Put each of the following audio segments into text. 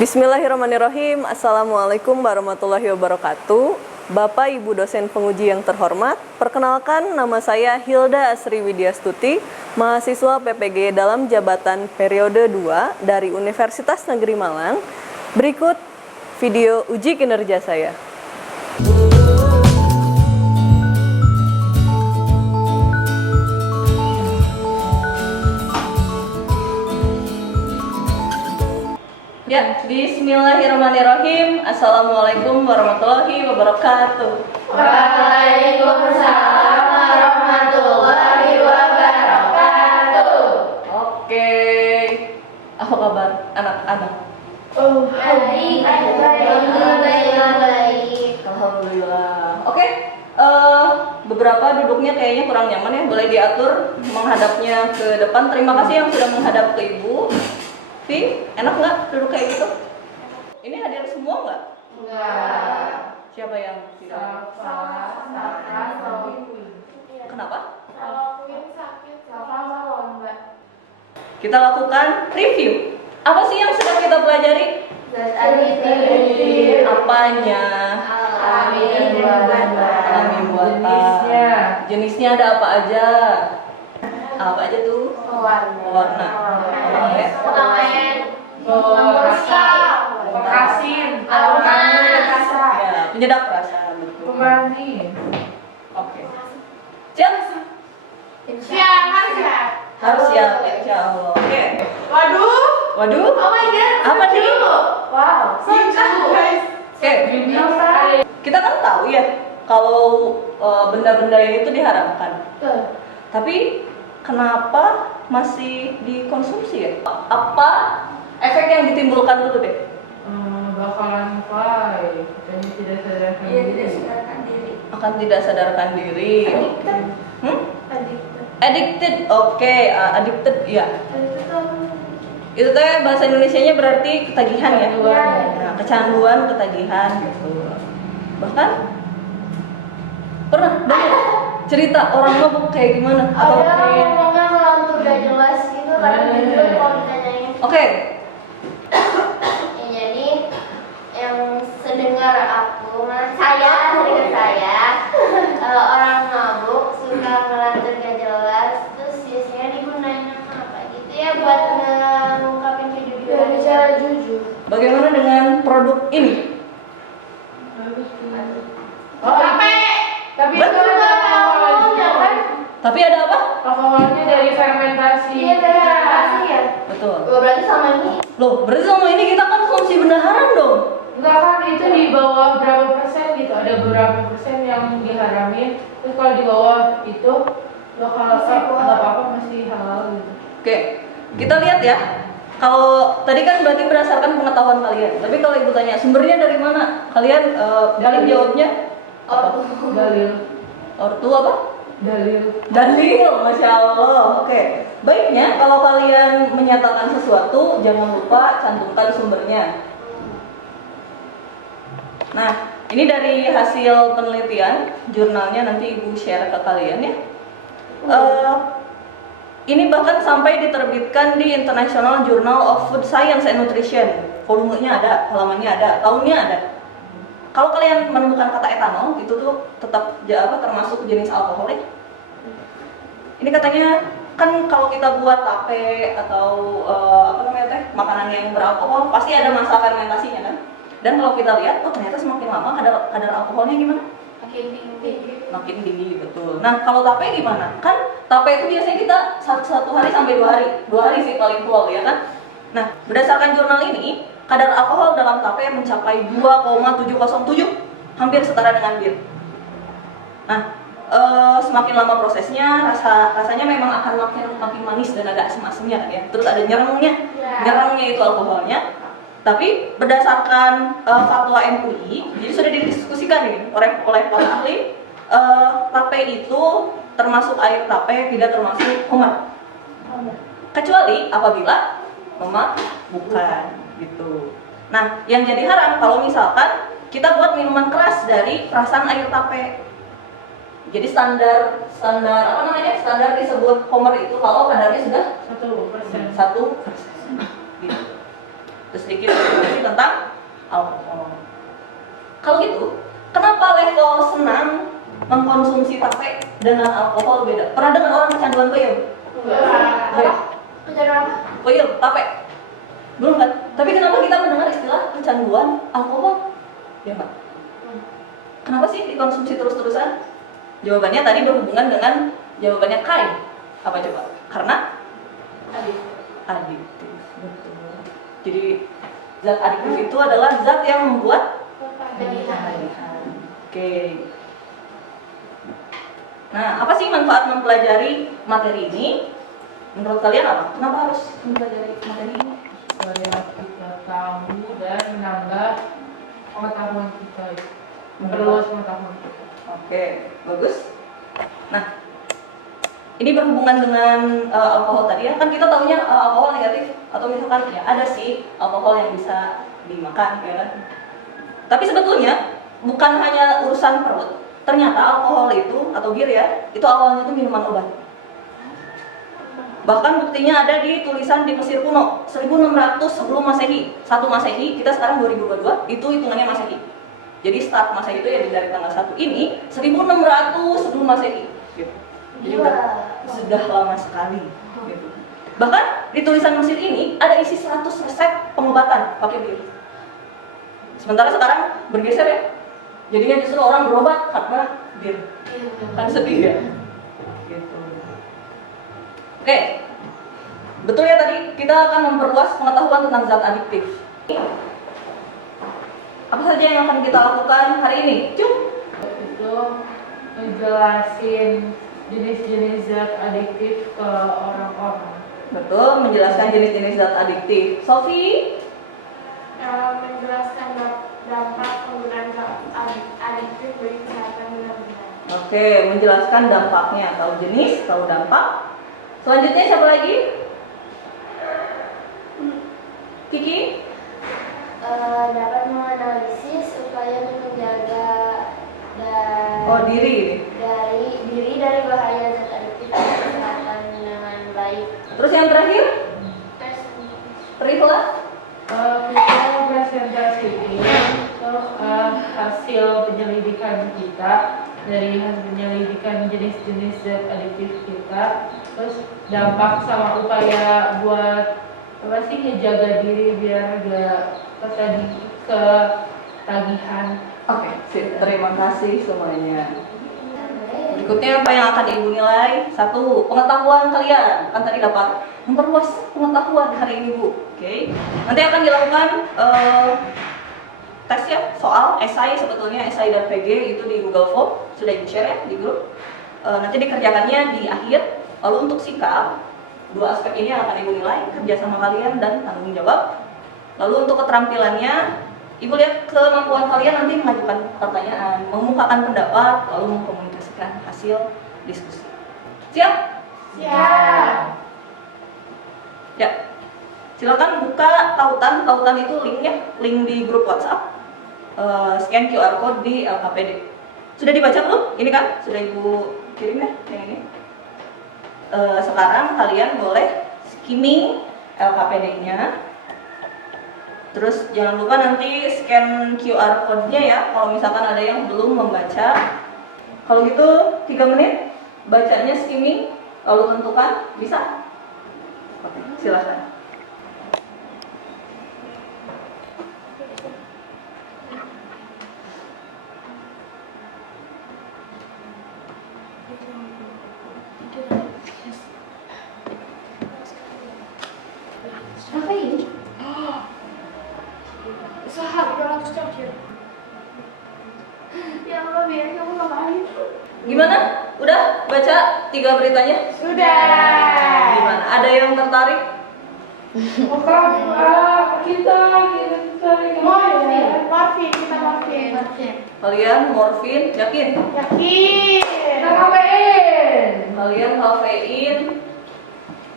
Bismillahirrahmanirrahim. Assalamualaikum warahmatullahi wabarakatuh. Bapak Ibu dosen penguji yang terhormat, perkenalkan nama saya Hilda Asri Widyastuti, mahasiswa PPG dalam jabatan periode 2 dari Universitas Negeri Malang. Berikut video uji kinerja saya. Ya, bismillahirrahmanirrahim. Assalamualaikum warahmatullahi wabarakatuh. Waalaikumsalam warahmatullahi wabarakatuh. Oke. Apa kabar anak-anak? Baik. Alhamdulillah. Oke. Beberapa duduknya kayaknya kurang nyaman ya. Boleh diatur menghadapnya ke depan. Terima kasih yang sudah menghadap ke Ibu. Enak nggak duduk kayak gitu? Ini hadir semua nggak? Enggak. Siapa yang tidak? Kenapa? Kita lakukan review. Apa sih yang sedang kita pelajari? Apanya? Alami buatan. Jenisnya ada apa aja? Apa aja tuh? Warna. Penyedap rasa. Oke. Siap? Harus siap, insya Allah. Oke. Waduh. Oh my god. Apa nih? Wow. Oke. Kita kan tahu ya kalau benda-benda ini tuh diharamkan. Tapi kenapa masih dikonsumsi ya? Apa efek yang ditimbulkan dulu deh? Bakalan fight dan tidak sadarkan diri. Akan tidak sadarkan diri. Addicted. Oke, addicted ya. Itu teh bahasa Indonesianya berarti ketagihan ya. Nah, kecanduan, ketagihan gitu. Bahkan pernah dengar cerita orang mabuk kayak gimana? Atau Oke. Jadi yang sedengar saya kalau orang mabuk suka ngelantur gak jelas, terus biasanya digunain apa gitu ya buat ngungkapin kejujuran secara jujur. Bagaimana dengan produk ini? Tapi itu Betul, ada alkoholnya kan? Tapi ada apa? alkoholnya dari fermentasi. Iya dari fermentasi ya. Betul. Berarti sama ini. Loh, berarti selama ini kita kan konsumsi benda haram dong. Enggak kan itu di bawah berapa persen gitu, ada beberapa persen yang diharamin. Terus kalau di bawah itu bakal nggak apa-apa masih halal gitu. Oke, kita lihat ya. Kalau tadi kan berarti berdasarkan pengetahuan kalian. Tapi kalau ibu tanya sumbernya dari mana, kalian paling jawabnya apa? Dalil. Ortu apa? Dalil. Masya Allah. Oke. Baiknya kalau kalian menyatakan sesuatu, jangan lupa cantumkan sumbernya. Nah, ini dari hasil penelitian, jurnalnya nanti ibu share ke kalian ya. Ini bahkan sampai diterbitkan di International Journal of Food Science and Nutrition. Volumenya ada, halamannya ada, tahunnya ada. Kalau kalian menemukan kata etanol, itu tuh tetap termasuk jenis alkohol ya. Ini katanya kan kalau kita buat tape atau makanan yang beralkohol, pasti ada masa fermentasinya kan. Dan kalau kita lihat, ternyata semakin lama kadar alkoholnya gimana? Makin tinggi, betul. Nah, kalau tape gimana? Kan tape itu biasanya kita satu hari sampai 2 hari. 2 hari sih paling full ya kan? Nah, berdasarkan jurnal ini, kadar alkohol dalam tape mencapai 2,707, hampir setara dengan bir. Nah, semakin lama prosesnya, rasanya memang akan makin manis dan agak asam-asamnya kan ya. Terus ada nyerangnya itu alkoholnya. Tapi berdasarkan fatwa MUI, jadi sudah didiskusikan ini oleh para ahli, tape itu termasuk air tape, tidak termasuk khamar. Kecuali apabila bukan gitu. Nah, yang jadi haram kalau misalkan kita buat minuman keras dari perasan air tape. Jadi standar disebut khamar itu kalau kadarnya sudah 1%. Gitu. Terus sedikit informasi tentang alkohol. Kalau gitu, kenapa level senang mengkonsumsi tape dengan alkohol beda? Pernah dengar orang kecanduan peyem? Kejar apa? Peyem, tape? Belum kan? Tapi kenapa kita mendengar istilah kecanduan alkohol? Ya Pak. Kenapa sih dikonsumsi terus-terusan? Jawabannya tadi berhubungan dengan jawabannya Kai. Apa coba? Karena adiktif. Betul. Jadi zat adiktif itu adalah zat yang membuat ketagihan. Oke. Nah, apa sih manfaat mempelajari materi ini? Menurut kalian apa? Kenapa harus mempelajari materi ini? Supaya kita tahu dan menambah pengetahuan kita, memperluas pengetahuan kita. Oke, bagus. Nah, ini berhubungan dengan alkohol tadi ya. Kan kita tahunya alkohol negatif atau misalkan ya ada sih alkohol yang bisa dimakan ya kan. Tapi sebetulnya bukan hanya urusan perut. Ternyata alkohol itu atau bir ya, itu awalnya itu minuman obat. Bahkan buktinya ada di tulisan di Mesir kuno 1600 sebelum Masehi. 1 Masehi, kita sekarang 2022, itu hitungannya Masehi. Jadi start Masehi itu ya dari tanggal 1 ini 1600 sebelum Masehi gitu. Jadi sudah lama sekali gitu. Bahkan di tulisan Mesir ini ada isi 100 resep pengobatan pakai bir. Sementara sekarang bergeser ya. Jadinya justru orang berobat karena bir. Kan sedih ya. Gitu. Oke. Betul ya tadi kita akan memperluas pengetahuan tentang zat adiktif. Apa saja yang akan kita lakukan hari ini? Cuk. Itu menjelasin jenis-jenis zat adiktif ke orang-orang. Betul, menjelaskan jenis-jenis zat adiktif. Sofi? Menjelaskan dampak penggunaan zat adiktif bagi kesehatan benar-benar. Oke, menjelaskan dampaknya. Tahu jenis, tahu dampak. Selanjutnya siapa lagi? Kiki? Dapat menganalisis upaya menjaga Diri. dari bahaya zat adiktif dan kesehatan dengan baik. Terus yang terakhir? Rifla? Kita presentasiin hasil penyelidikan kita, dari hasil penyelidikan jenis-jenis zat adiktif kita, terus dampak sama upaya buat apa sih ngejaga diri biar gak ketagihan. Oke, sip. Terima kasih semuanya. Berikutnya apa yang akan Ibu nilai? 1. Pengetahuan kalian. Kan tadi dapat memperluas pengetahuan hari ini Bu. Oke. Nanti akan dilakukan tes ya, soal esai sebetulnya, esai dan PG itu di Google Form. Sudah di-share ya di grup. Nanti dikerjakannya di akhir. Lalu untuk sikap, 2 aspek ini yang akan Ibu nilai, kerjasama kalian dan tanggung jawab. Lalu untuk keterampilannya, Ibu lihat kemampuan kalian nanti mengajukan pertanyaan, mengemukakan pendapat, lalu mengkomunikasikan hasil diskusi. Siap? Siap. Ya. Silakan buka tautan. Tautan itu linknya, link di grup WhatsApp. Scan QR code di LKPD. Sudah dibaca belum? Ini kan sudah Ibu kirim ya, yang ini. Sekarang kalian boleh skimming LKPD-nya. Terus jangan lupa nanti scan QR code-nya ya, kalau misalkan ada yang belum membaca. Kalau gitu 3 menit bacanya skimming, lalu tentukan, bisa? Oke, silakan. Apa ini? Sahab 200 charger. Ya Allah, biar kamu ngapain? Gimana? Udah baca 3 beritanya? Sudah. Gimana? Ada yang tertarik? Maka kita cari Morfin, kita morfin. Kalian morfin, yakin? Yakin. kita kafein. Kalian kafein.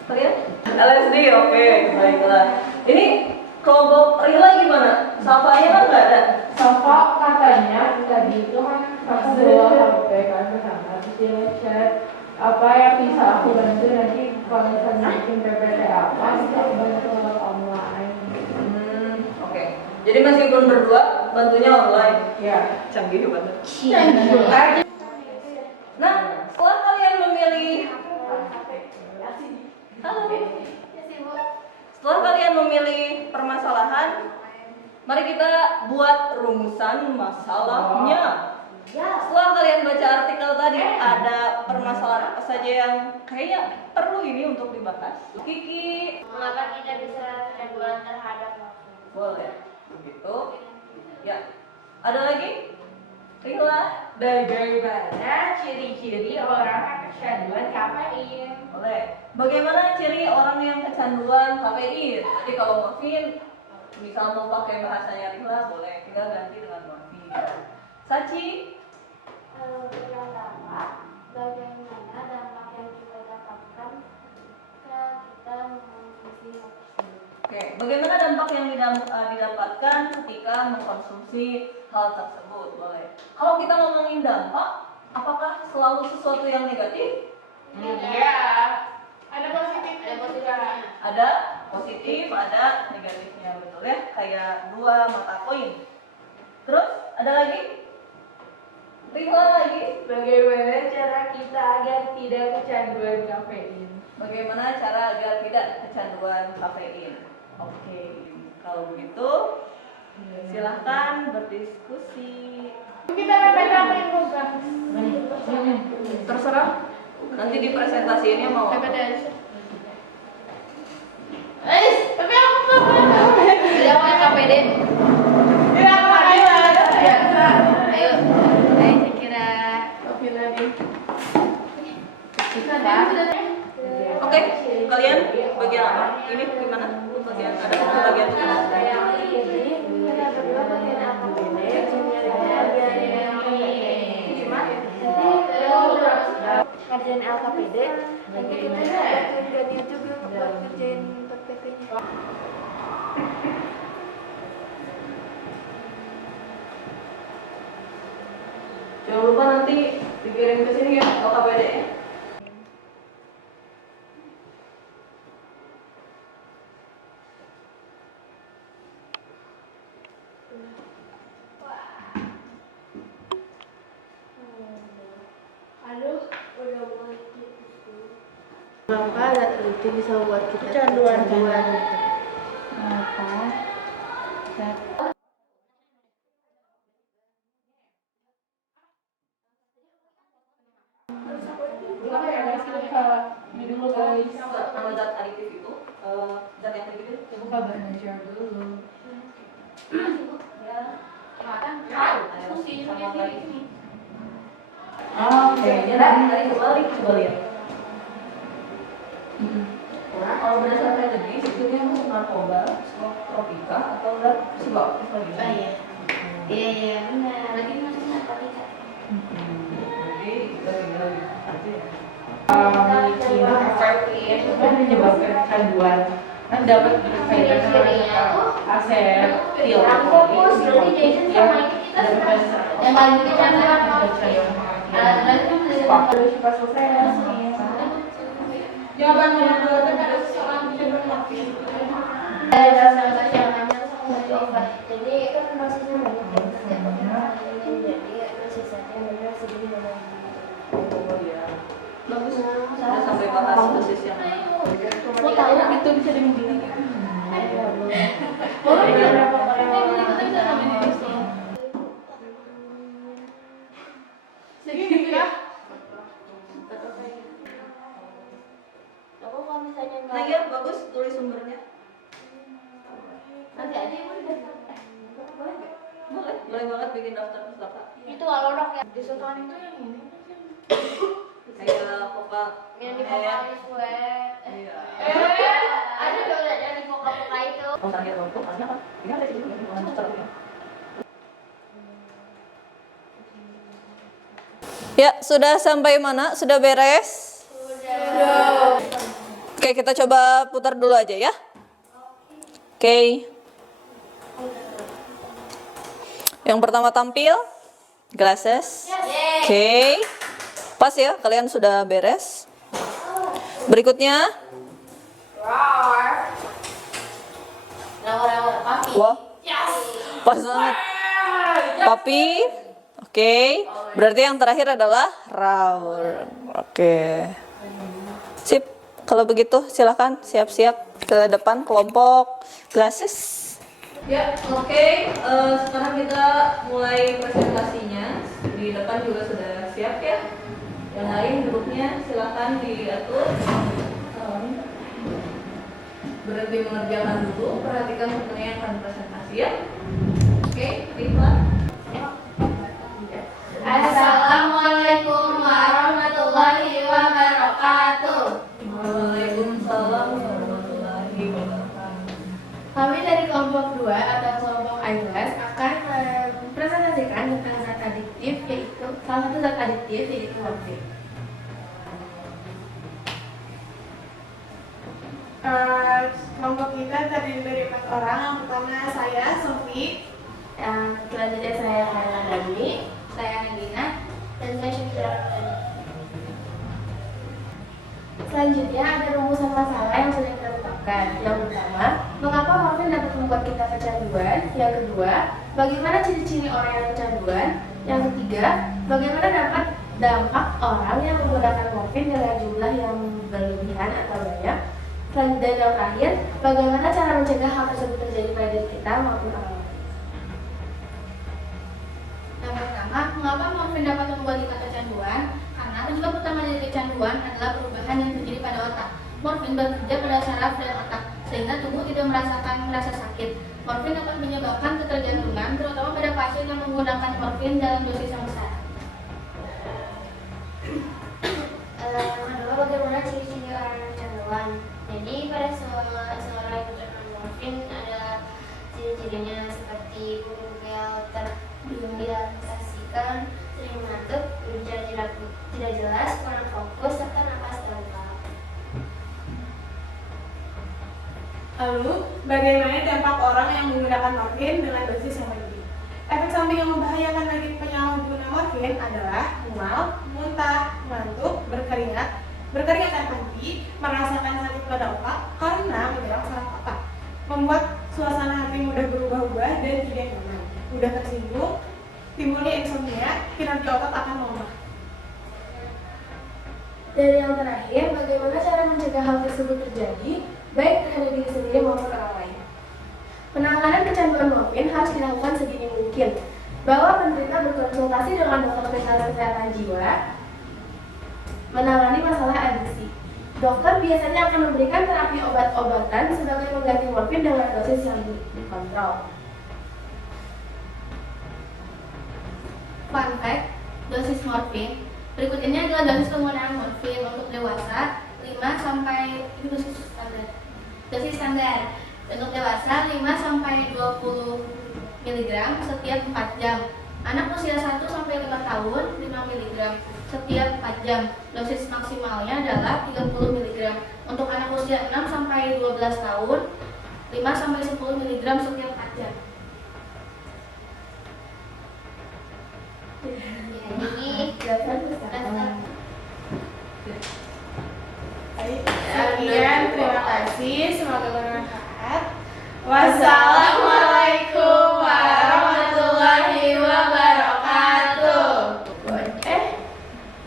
Kalian? LSD, oke, baiklah. Ini kelompok Rila gimana? Safanya kan nggak ada. Safa katanya tadi itu kan pas bawa HP kan ke sana, terus dia ngechat apa yang bisa aku bantu nanti kalau misalnya bikin PPT apa bisa aku bantu online. Jadi meskipun berdua, bantunya online. Ya. Canggih banget. Canggih. Nah, setelah kalian memilih, halo, setelah kalian memilih permasalahan, mari kita buat rumusan masalahnya. Setelah kalian baca artikel tadi, ada permasalahan apa saja yang kayaknya perlu ini untuk dibahas? Kiki, Mengapa kita bisa kecanduan terhadap boleh. Begitu. Ya. Ada lagi? Rila, Bagaimana ciri-ciri orang kecanduan kafein? boleh. Bagaimana ciri orang yang kecanduan kafein? Jadi kalau morfin, misal mau pakai bahasanya Rila, boleh. Tinggal ganti dengan morfin. Sachi, pertama, bagaimana dampak yang kita dapatkan ketika kita mengkonsumsi oksigen? oke. Bagaimana dampak yang didapatkan ketika mengkonsumsi hal tersebut? Boleh. Kalau kita ngomongin dampak, apakah selalu sesuatu yang negatif? Iya. Ada positif, Ada positifnya. Ada positif, ada negatifnya, betul ya? Kayak dua mata koin. Terus ada lagi? Rila lagi. Bagaimana cara kita agar tidak kecanduan kafein? Bagaimana cara agar tidak kecanduan kafein? Oke, kalau begitu silahkan berdiskusi. Kita kafein bukan? Terserah. Nanti di presentasinya mau apa? Tapi aku nggak pernah. Tidak pakai KPD. Ya, aku ada. Ayo, saya kira. Oke, kalian bagian apa? Ini gimana? Bagian ada bagian Ngerjain LKPD, nanti kita bantuin Daniel juga buat ngerjain PPT-nya. Jangan lupa nanti dikirim ke sini ya, LKPD ya. Aduh, udah mulai Maka alat itu bisa membuat kita Kecanduan. Kenapa? Ini dulu guys. Nama zat adiktif itu, zat yang adiktif itu Buka belajar dulu. ya. Ayo, sama lagi. Oke. Ya, dari kebalik coba lihat. Nah, kalau berdasarkan jenis itu dia masuk narkoba, tropika atau zat psikoaktif lagi. Oh iya. Iya, benar. Lagi masuk narkotika. Jadi lagi aja ya. Memiliki kafein itu kan menyebabkan kecanduan. Kan dapat berkaitan sama asetil. Fokus, berarti Jason sama ini kita yang paling kecanduan. Pas selesai. Jawaban yang kedua itu ada seorang kecanduan kafein. Jadi kan dosisnya banyak ya, jadi dosisnya benar segini benar. Oh iya. Bagus. Sudah sampai bahas dosis yang Mau tahu Itu bisa dimulai. Segini. Aku kalau misalnya Nah ya, bagus tulis sumbernya. nanti aja ibu udah Boleh nggak? Boleh banget bikin daftar pustaka. itu alorok ya disukaan itu yang ini Kayak pokok yang di vokalis gue Iya. ada dong yang di poka-poka itu Oh, saya untuk masnya kan? Ini ada di sini ya, daftar ya. Ya, sudah sampai mana? Sudah beres? udah Oke, kita coba putar dulu aja ya. Oke. Yang pertama tampil, glasses. Oke. Pas ya, kalian sudah beres. Berikutnya, rawar papi wah, yes Pas banget. Papi. Oke. Berarti yang terakhir adalah Raul. Oke. Sip. Kalau begitu silakan siap-siap ke depan kelompok glasses. Ya, oke. Sekarang kita mulai presentasinya. Di depan juga sudah siap ya. Yang lain grupnya silakan diatur. Berhenti mengerjakan dulu. Perhatikan teman-teman akan presentasi ya. Oke, Rifla. Assalamualaikum warahmatullahi wabarakatuh. Waalaikumsalam warahmatullahi wabarakatuh. Kami dari kelompok 2 atau kelompok ILS akan mempresentasikan tentang zat adiktif, yaitu salah satu zat adiktif yaitu morfin. Kelompok kita terdiri dari 4 orang. Yang pertama saya, Sofi. Yang selanjutnya saya Hana Dani, Saya Nagina dan saya Syukra. selanjutnya ada rumusan masalah yang sudah kita tetapkan. Yang pertama, mengapa morfin dapat membuat kita kecanduan? Yang kedua, bagaimana ciri-ciri orang yang kecanduan? Yang ketiga, bagaimana dapat dampak orang yang menggunakan morfin dengan jumlah yang berlebihan atau banyak? Dan yang terakhir, bagaimana cara mencegah hal tersebut terjadi pada diri kita maupun orang lain? Yang pertama, mengapa morfin dapat membuat kita kecanduan? Karena penyebab utama dari kecanduan adalah perubahan yang terjadi pada otak. Morfin bekerja pada saraf dan otak, sehingga tubuh tidak merasakan rasa sakit. Morfin dapat menyebabkan ketergantungan, terutama pada pasien yang menggunakan morfin dalam dosis yang besar. Adalah bagaimana ciri-ciri orang yang kecanduan. Jadi pada seorang yang terkena morfin ada ciri-cirinya seperti pupil terdilatasikan, sering mengantuk, berbicara tidak jelas, kurang fokus, serta napas terluka. Lalu, bagaimana dampak orang yang menggunakan morfin dengan dosis yang lebih? Efek samping yang membahayakan bagi penyalahguna morfin adalah mual, muntah, ngantuk, berkeringat dan henti, merasakan sakit pada otak karena menyerang saraf otak, membuat suasana hati mudah berubah-ubah dan tidak nyaman, mudah tersinggung, timbulnya insomnia, kinerja otak akan melemah. Dan yang terakhir, bagaimana cara mencegah hal tersebut terjadi, baik terhadap diri sendiri maupun orang lain? Penanganan kecanduan morfin harus dilakukan sedini mungkin. Bahwa penderita berkonsultasi dengan dokter spesialis kesehatan jiwa menangani masalah adiksi. Dokter biasanya akan memberikan terapi obat-obatan sebagai pengganti morfin dengan dosis yang dikontrol. Fun fact, dosis morfin berikut ini adalah dosis penggunaan morfin untuk dewasa 5 sampai ini dosis standar. Dosis standar untuk dewasa 5 sampai 20 mg setiap 4 jam. Anak usia 1 sampai 5 tahun 5 mg setiap 4 jam. Dosis maksimalnya adalah 30 mg. Untuk anak usia 6 sampai 12 tahun 5 sampai 10 mg setiap 4 jam. Sekian, terima kasih, semoga bermanfaat. Wassalamualaikum warahmatullahi wabarakatuh.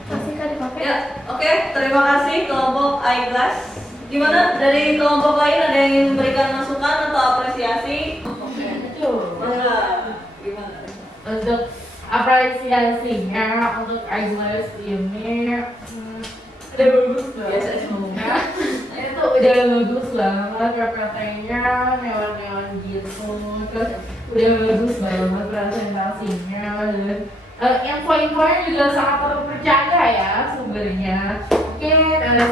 Masih kan dipakai? Ya, oke. Terima kasih kelompok iGlass. Gimana dari kelompok lain ada yang ingin memberikan masukan atau apresiasi? Mangga. Gimana? Untuk apresiasinya untuk iGlass ini udah bagus Biasa banget. Itu udah bagus banget, PPT-nya neon-neon gitu, terus udah bagus banget presentasinya, dan yang poin-poin juga sangat terpercaya ya sumbernya. Oke,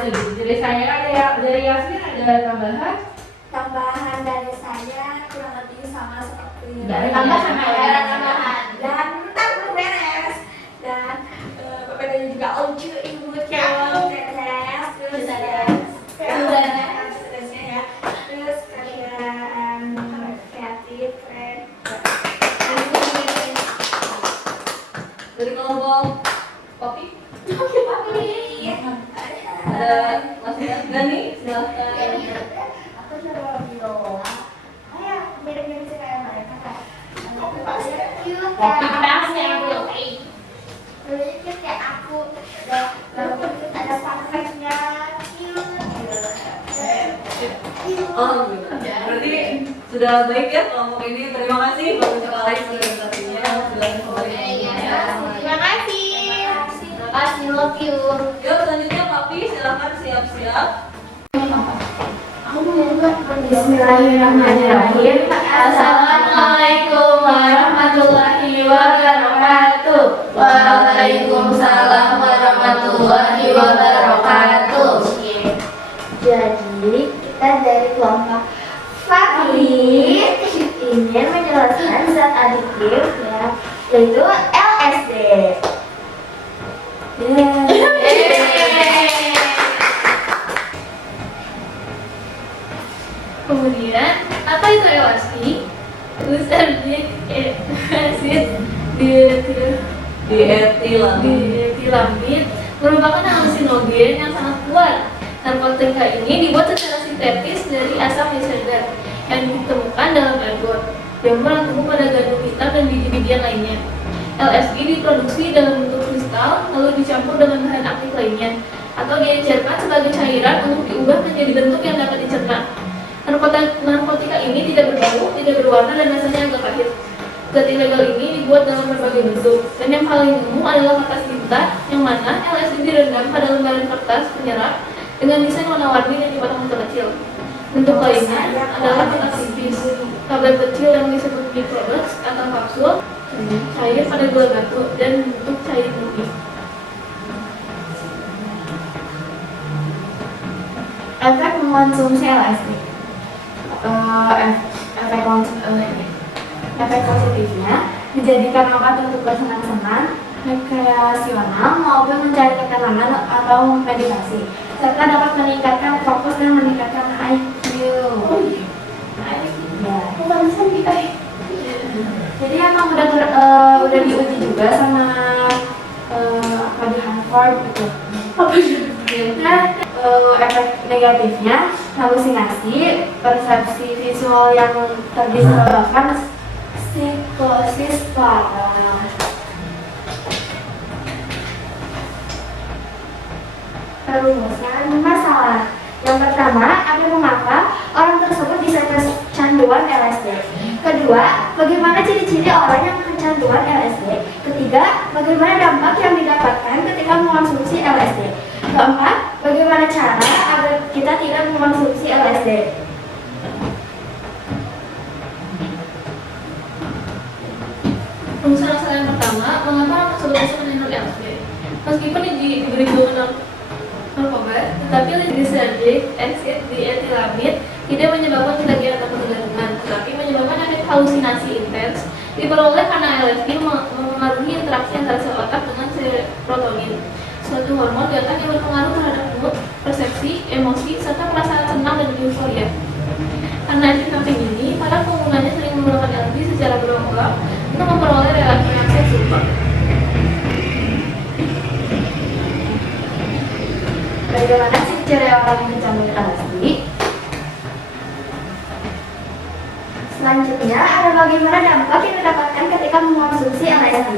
segitu dari saya. Dari Yasmin ada tambahan? Tambahan dari saya kurang lebih sama seperti Dari Tambahan Yasmin. ada tambahan. dan ntar belum beres dan PPT juga lucu imutnya beres terus stresnya ya terus kalian kreatif keren. Dari kelompok Poppy? Ada Mas Gani, silahkan. Aku coba bilang ya mirip-mirip sih kayak mereka kan Copy paste bro. Dulunya kayak aku ada perfectnya Oh, berarti sudah baik ya kelompok ini. Terima kasih untuk kalian presentasinya. Silakan kembali. Terima kasih. terima kasih, love you. Ya, selanjutnya Papi silakan siap-siap. Bismillahirrahmanirrahim. Assalamualaikum warahmatullahi wabarakatuh. Waalaikumsalam warahmatullahi wabarakatuh. Jadi kita dari kelompok Fakih ingin menjelaskan zat adiktif ya, yaitu LSD. Kemudian, apa itu LSD? Lysergic acid dietilamid merupakan halusinogen yang sangat kuat. Narkotika ini dibuat secara sintetis dari asam lysergat yang ditemukan dalam ergot, jamur tumbuh pada gandum hitam dan biji-bijian lainnya. LSD diproduksi dalam bentuk kristal lalu dicampur dengan bahan aktif lainnya atau diencerkan sebagai cairan untuk diubah menjadi bentuk yang dapat dicerna. Narkotika ini tidak berbau, tidak berwarna dan rasanya agak pahit. Zat ilegal ini dibuat dalam berbagai bentuk, dan yang paling umum adalah kertas tinta, yang mana LSD direndam pada lembaran kertas penyerap dengan desain warna-warni yang dipotong kecil. Bentuk lainnya adalah kertas tipis, tablet kecil yang disebut microdose atau kapsul, cair pada gula batu, dan bentuk cair putih. Efek mengkonsumsi LSD. Efek positifnya menjadikan obat untuk bersenang-senang, rekreasional maupun mencari ketenangan atau meditasi, serta dapat meningkatkan fokus dan meningkatkan IQ. Ya. Jadi emang udah diuji juga sama di Harvard gitu. Nah, efek negatifnya halusinasi, persepsi visual yang terdistorsikan, psikosis parah. Rumusnya ada masalah. Yang pertama, ada mengapa orang tersebut bisa kecanduan LSD. Kedua, bagaimana ciri-ciri orang yang kecanduan LSD. Ketiga, bagaimana dampak yang didapatkan ketika mengonsumsi LSD. Keempat, bagaimana cara agar kita tidak mengonsumsi LSD. Rumus asal yang pertama, mengapa orang tersebut bisa meminum LSD? Meskipun diberi gulungan narkoba, tetapi lysergic acid dietilamid tidak menyebabkan ketagihan atau ketergantungan, tetapi menyebabkan efek halusinasi intens diperoleh karena LSD memengaruhi interaksi antara sel otak dengan serotonin, suatu hormon di otak yang berpengaruh terhadap mood, persepsi, emosi, serta perasaan senang dan euforia. Karena efek samping ini, para penggunanya sering menggunakan LSD secara berulang-ulang untuk memperoleh reaksi serupa. Bagaimana sih ciri orang yang kecanduan LSD? Selanjutnya, ada bagaimana dampak yang didapatkan ketika mengonsumsi LSD.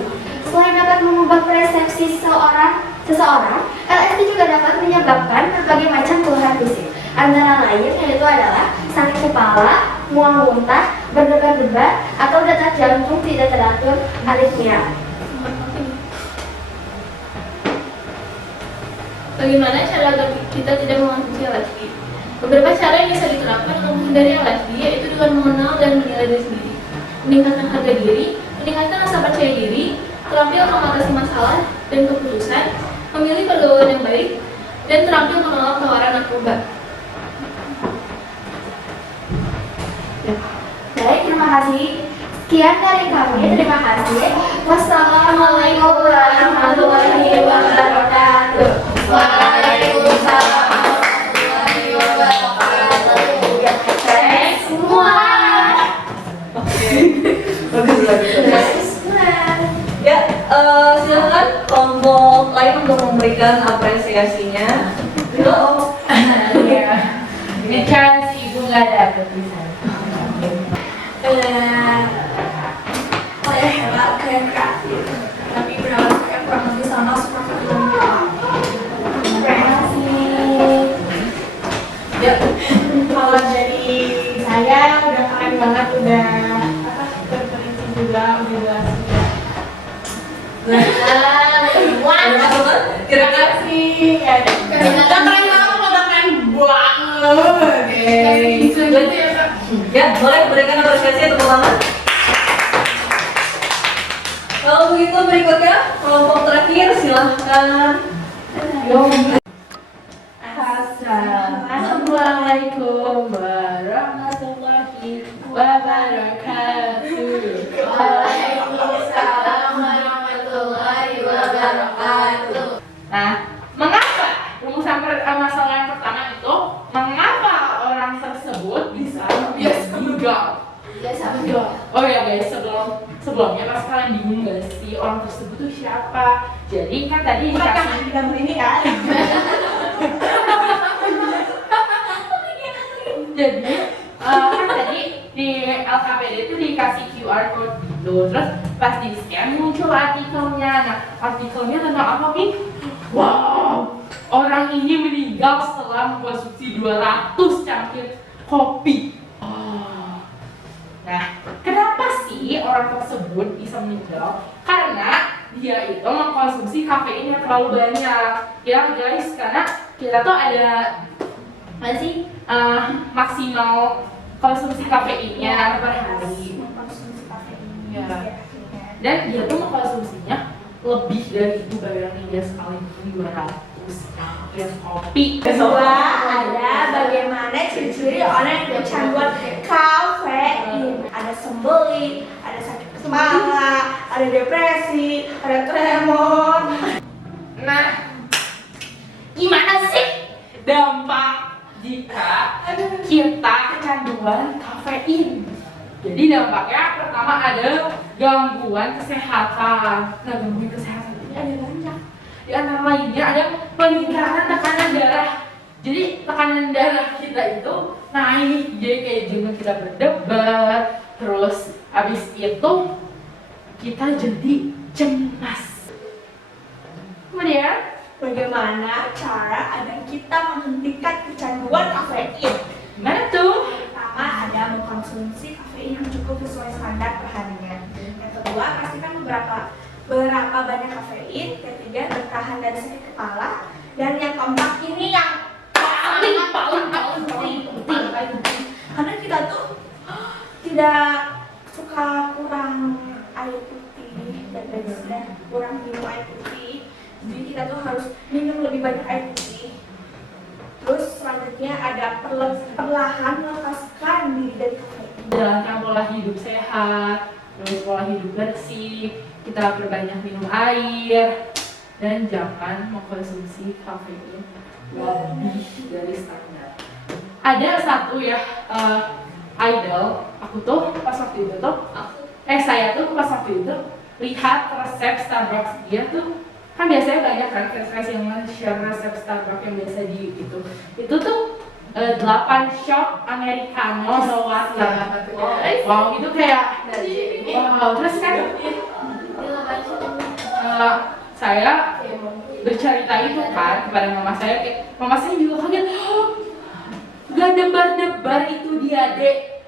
Selain dapat mengubah persepsi seseorang, LSD juga dapat menyebabkan berbagai macam keluhan fisik. Antara lain yaitu adalah sakit kepala, mual muntah, berdebar-debar, atau detak jantung tidak teratur, aritmia. Bagaimana cara agar kita tidak mengonsumsi LSD? Beberapa cara yang bisa diterapkan untuk menghindari LSD yaitu dengan mengenal dan menilai diri sendiri, meningkatkan harga diri, meningkatkan rasa percaya diri, terampil mengatasi masalah dan keputusan, memilih pergaulan yang baik, dan terampil menolak tawaran narkoba. Baik, terima kasih. Sekian dari kami, terima kasih. Wassalamualaikum warahmatullahi wabarakatuh. Waalaikumsalam warahmatullahi wabarakatuh. Thanks semua. Bagus. Ya, silakan kelompok lain untuk memberikan apresiasinya. Halo. Bicara si ibu nggak ada tulisan. Oleh Ya. Kalau dari saya udah keren banget, udah terperinci juga, udah jelas. Kira-kira Kasih, ya. Udah keren banget, udah keren banget. ya, boleh berikan apresiasi tepuk tangan. Kalau begitu berikutnya kelompok terakhir silahkan. Assalamualaikum warahmatullahi wabarakatuh. Waalaikumsalam warahmatullahi wabarakatuh. Nah, mengapa rumusan masalah yang pertama itu mengapa orang tersebut bisa meninggal? Oh ya guys, sebelumnya pas kalian bingung gak sih orang tersebut tuh siapa? Jadi kan tadi dikasih Kita ini kan. jadi kan tadi di LKPD itu dikasih QR code gitu, terus pas di scan muncul artikelnya. Nah, artikelnya tentang apa nih? Wow, orang ini meninggal setelah mengkonsumsi 200 cangkir kopi. Nah, kenapa sih orang tersebut bisa meninggal? Karena dia itu mengkonsumsi kafein yang terlalu banyak. Ya guys, karena kita tuh ada apa sih maksimal konsumsi kafeinnya per hari. Ya. Dan dia tuh mengkonsumsinya lebih dari itu, bayangin dia sekali 200 cangkir kopi. Kedua ada bagaimana ciri-ciri orang yang kecanduan kafein. Ada sembelit, ada sakit kepala, ada depresi, ada tremor. Nah, gimana sih dampak jika kita kecanduan kafein? Jadi dampaknya pertama ada gangguan kesehatan. Nah, gangguan kesehatan ini ada banyak. Di antara lainnya ada peningkatan tekanan darah. Jadi tekanan darah kita itu naik, jadi kayak jantung kita berdebar. Terus habis itu kita jadi cemas. Kemudian Bagaimana cara agar kita menghentikan kecanduan kafein? gimana tuh? Pertama ada mengkonsumsi kafein yang cukup sesuai standar perharinya. Yang kedua pastikan berapa banyak kafein. Ketiga bertahan dari sakit kepala. Dan yang keempat ini yang paling penting. Karena kita tuh tidak suka kurang air putih dan kurang minum air putih. Jadi kita tuh harus minum lebih banyak air putih. Terus selanjutnya ada perlahan melepaskan diri dari kafein. Jalankan pola hidup sehat, terus pola hidup bersih, kita perbanyak minum air, dan jangan mengkonsumsi kafein lebih dari standar. Ada satu ya idol, aku tuh pas waktu itu tuh, saya tuh pas waktu itu lihat resep Starbucks dia tuh, kan biasanya banyak kan kreasi yang share resep Starbucks yang biasa di itu tuh 8 shot americano no water. Wow, itu kayak wow. Terus kan saya bercerita itu kan kepada mama saya, kayak mama saya juga kaget, gak debar-debar itu dia dek,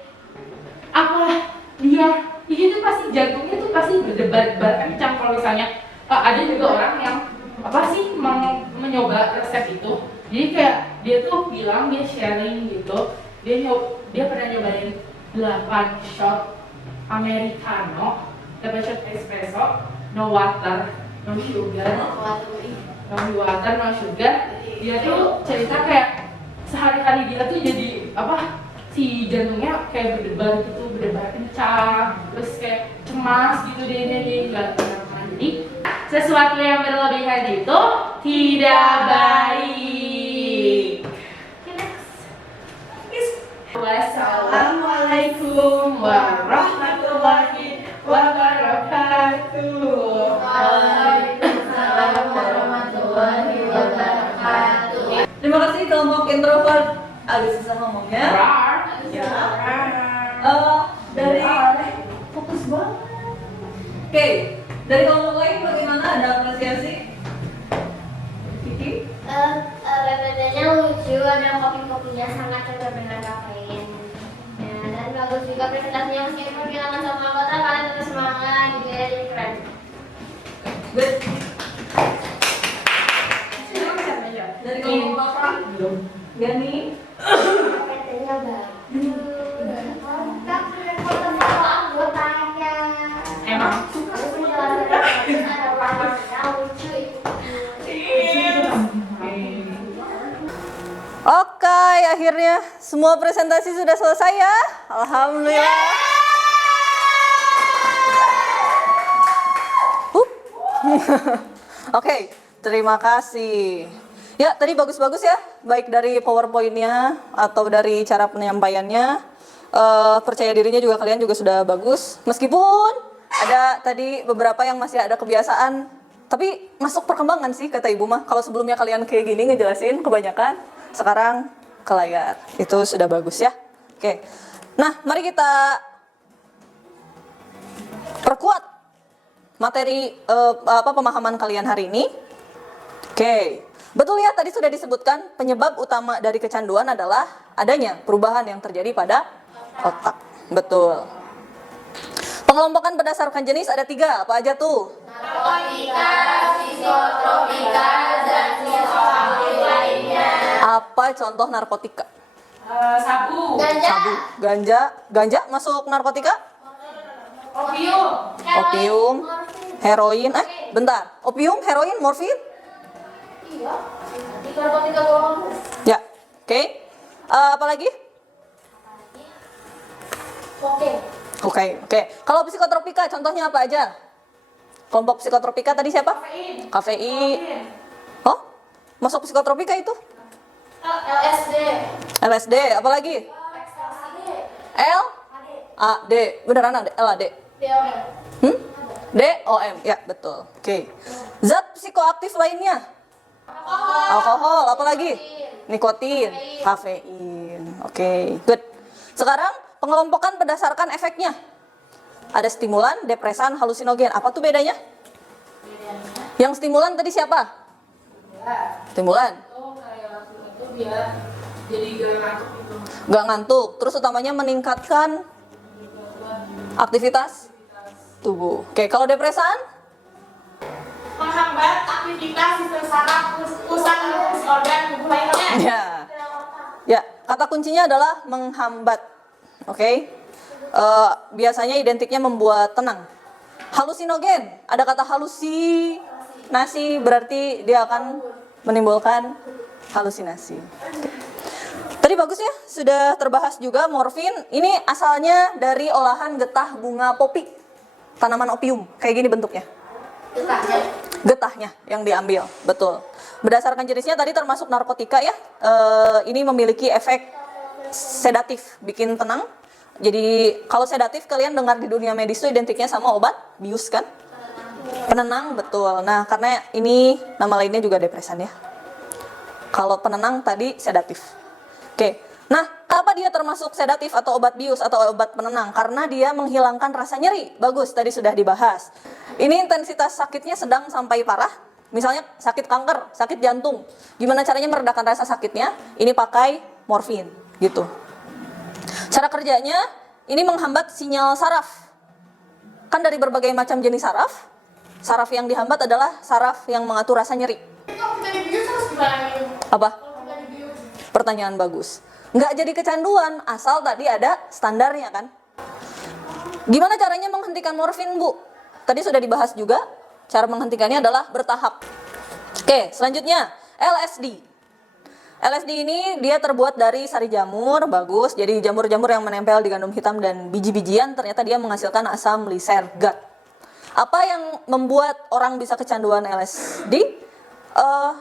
apa dia itu pasti jantungnya tuh pasti berdebar-debar kencang. Kalau misalnya ada juga orang yang apa sih mencoba resep itu, jadi kayak dia tuh bilang dia sharing gitu, dia pernah nyobain 8 shot americano, 8 shot espresso, no water, no sugar, no sugar. Dia tuh cerita kayak sehari-hari dia tuh jadi apa, si jantungnya kayak berdebar gitu, berdebar kencang, terus kayak cemas gitu dia nggak tenang. Jadi sesuatu yang berlebihan itu tidak baik. Wassalamualaikum warahmatullahi wabarakatuh. Waalaikumsalam warahmatullahi wabarakatuh. Terima kasih kelompok introvert. Agak susah ngomongnya. Ya. Dari fokus banget. Oke, dari kelompok lain bagaimana? Ada apresiasi? Kiki? PPT-nya lucu, ada kopi-kopi kopinya sangat cocok dengan kafein. Ya, dan bagus juga presentasinya meskipun kehilangan sama anggota, kalian tetap semangat gitu ya, jadi keren. Dari kelompok apa? Gani. PT-nya bagus. Lengkap dengan foto anggotanya. Emang? Aku penjelasannya ada warnanya lucu itu. Oke, akhirnya semua presentasi sudah selesai ya. Alhamdulillah. Hup. Oke, terima kasih. Ya, tadi bagus-bagus ya, baik dari PowerPoint-nya atau dari cara penyampaiannya. Percaya dirinya juga kalian juga sudah bagus. Meskipun ada tadi beberapa yang masih ada kebiasaan, tapi masuk perkembangan sih kata Ibu mah. Kalau sebelumnya kalian kayak gini ngejelasin kebanyakan, sekarang ke layar. Itu sudah bagus ya. Oke. Nah, mari kita perkuat materi pemahaman kalian hari ini. Oke. Betul ya, tadi sudah disebutkan penyebab utama dari kecanduan adalah adanya perubahan yang terjadi pada otak. Betul. Pengelompokan berdasarkan jenis ada 3, apa aja tuh? Narkotika, psikotropika, dan psikoaktif lainnya. Apa contoh narkotika? Sabu, Sabu, ganja masuk narkotika? opium, Opium, heroin, bentar, opium, heroin, morfin? Iya. Di narkotika golongan. Ya, oke. Apa lagi? Oke. Oke. Kalau psikotropika, contohnya apa aja? Kelompok psikotropika tadi siapa? Kafein. Oh, masuk psikotropika itu? LSD. LSD, apa lagi? L, A, D, beneran ada L, A, D? DOM. D, O, M, ya betul. Oke. Zat psikoaktif lainnya? Alkohol, apa lagi? Nikotin, kafein. Oke, good. Sekarang pengelompokan berdasarkan efeknya. Ada stimulan, depresan, halusinogen. Apa tuh bedanya? Yang stimulan tadi siapa? Stimulan. Oh, kayak itu dia jadi gak ngantuk gitu. Gak ngantuk. Terus utamanya meningkatkan aktivitas tubuh. Oke, kalau depresan? Menghambat aktivitas sistem saraf, pusat nervus organ tubuh lainnya. Ya, kata kuncinya adalah menghambat. Oke. Biasanya identiknya membuat tenang. Halusinogen, ada kata halusinasi, berarti dia akan menimbulkan halusinasi. Oke. Tadi bagus ya, sudah terbahas juga morfin. Ini asalnya dari olahan getah bunga popi, tanaman opium. Kayak gini bentuknya. Getahnya yang diambil, betul. Berdasarkan jenisnya tadi termasuk narkotika ya. Ini memiliki efek sedatif, bikin tenang. Jadi kalau sedatif kalian dengar di dunia medis itu identiknya sama obat bius kan? Penenang, betul. Nah, karena ini nama lainnya juga depresan ya. Kalau penenang tadi sedatif. Oke. Nah, apa dia termasuk sedatif atau obat bius atau obat penenang? Karena dia menghilangkan rasa nyeri. Bagus, tadi sudah dibahas. Ini intensitas sakitnya sedang sampai parah. Misalnya sakit kanker, sakit jantung. Gimana caranya meredakan rasa sakitnya? Ini pakai morfin, gitu. Cara kerjanya, ini menghambat sinyal saraf. Kan dari berbagai macam jenis saraf yang dihambat adalah saraf yang mengatur rasa nyeri. Apa? Pertanyaan bagus. Nggak jadi kecanduan, asal tadi ada standarnya kan. Gimana caranya menghentikan morfin, Bu? Tadi sudah dibahas juga, cara menghentikannya adalah bertahap. Oke, selanjutnya LSD. LSD ini dia terbuat dari sari jamur, bagus. Jadi jamur-jamur yang menempel di gandum hitam dan biji-bijian ternyata dia menghasilkan asam lysergat. Apa yang membuat orang bisa kecanduan LSD?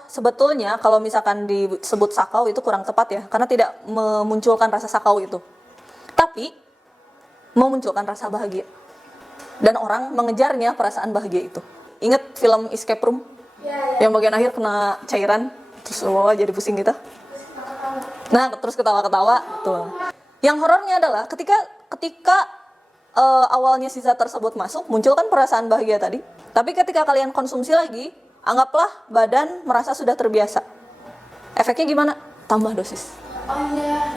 Sebetulnya kalau misalkan disebut sakau itu kurang tepat ya, karena tidak memunculkan rasa sakau itu. Tapi memunculkan rasa bahagia. Dan orang mengejarnya perasaan bahagia itu. Ingat film Escape Room? Yang bagian akhir kena cairan, terus semua jadi pusing gitu. Nah, terus ketawa-ketawa, betul. Yang horornya adalah ketika awalnya si zat tersebut masuk, muncul kan perasaan bahagia tadi. Tapi ketika kalian konsumsi lagi, anggaplah badan merasa sudah terbiasa. Efeknya gimana? Tambah dosis. Oh iya.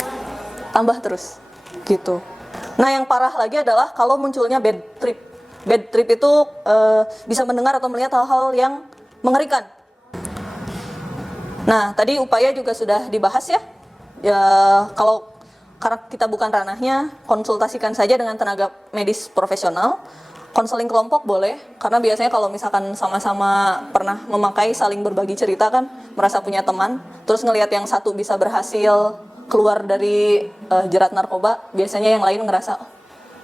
Tambah terus gitu. Nah, yang parah lagi adalah kalau munculnya bad trip. Bad trip itu bisa mendengar atau melihat hal-hal yang mengerikan. Nah, tadi upaya juga sudah dibahas ya. Ya, kalau karena kita bukan ranahnya, konsultasikan saja dengan tenaga medis profesional. Konseling kelompok boleh, karena biasanya kalau misalkan sama-sama pernah memakai, saling berbagi cerita kan, merasa punya teman, terus ngelihat yang satu bisa berhasil keluar dari jerat narkoba, biasanya yang lain ngerasa, oh,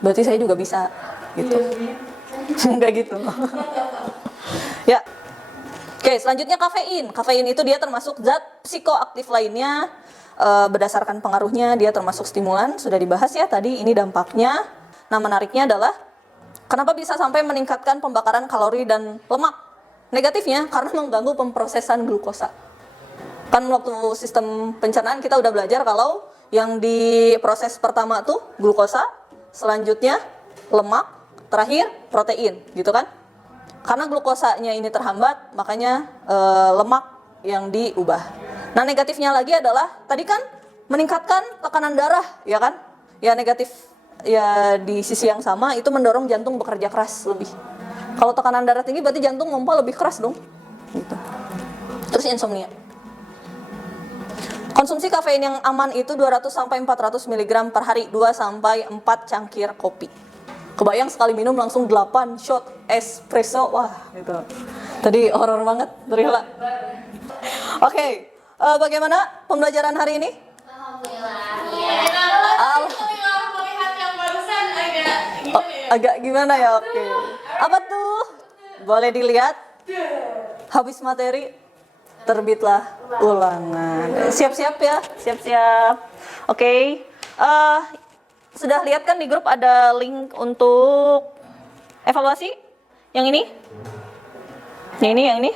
berarti saya juga bisa, gitu. Enggak gitu. Ya. Oke, selanjutnya kafein. Kafein itu dia termasuk zat psikoaktif lainnya, berdasarkan pengaruhnya dia termasuk stimulan, sudah dibahas ya tadi, ini dampaknya. Nah, menariknya adalah kenapa bisa sampai meningkatkan pembakaran kalori dan lemak? Negatifnya karena mengganggu pemprosesan glukosa. Kan waktu sistem pencernaan kita udah belajar kalau yang di proses pertama tuh glukosa, selanjutnya lemak, terakhir protein, gitu kan? Karena glukosanya ini terhambat, makanya lemak yang diubah. Nah, negatifnya lagi adalah tadi kan meningkatkan tekanan darah, ya kan? Ya negatif ya di sisi yang sama itu mendorong jantung bekerja keras lebih. Kalau tekanan darah tinggi berarti jantung pompa lebih keras dong. Gitu. Terus insomnia. Konsumsi kafein yang aman itu 200 sampai 400 mg per hari, 2 sampai 4 cangkir kopi. Kebayang sekali minum langsung 8 shot espresso, wah gitu. Tadi horor banget, Rila. Oke, bagaimana pembelajaran hari ini? Melihat yang barusan agak Oh, agak gimana ya? Oke. Apa tuh? Boleh dilihat? Habis materi, terbitlah ulangan. Siap-siap ya, siap-siap. Oke. Sudah lihat kan di grup ada link untuk evaluasi? Yang ini? Yang ini?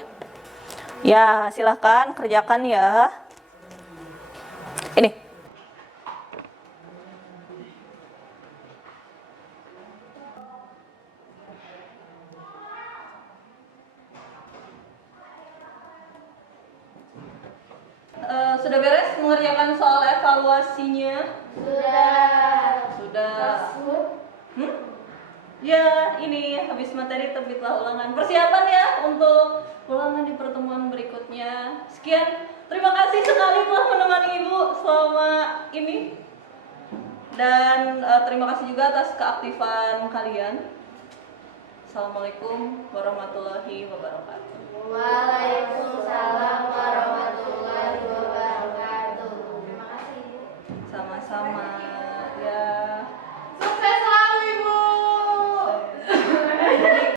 Ya, silahkan kerjakan ya. Ini. Sudah beres mengerjakan soal evaluasinya? Sudah. Ya, ini habis materi terbitlah ulangan. Persiapan ya untuk ulangan di pertemuan berikutnya. Sekian, terima kasih sekali telah menemani Ibu selama ini. Dan terima kasih juga atas keaktifan kalian. Assalamualaikum warahmatullahi wabarakatuh. Waalaikumsalam.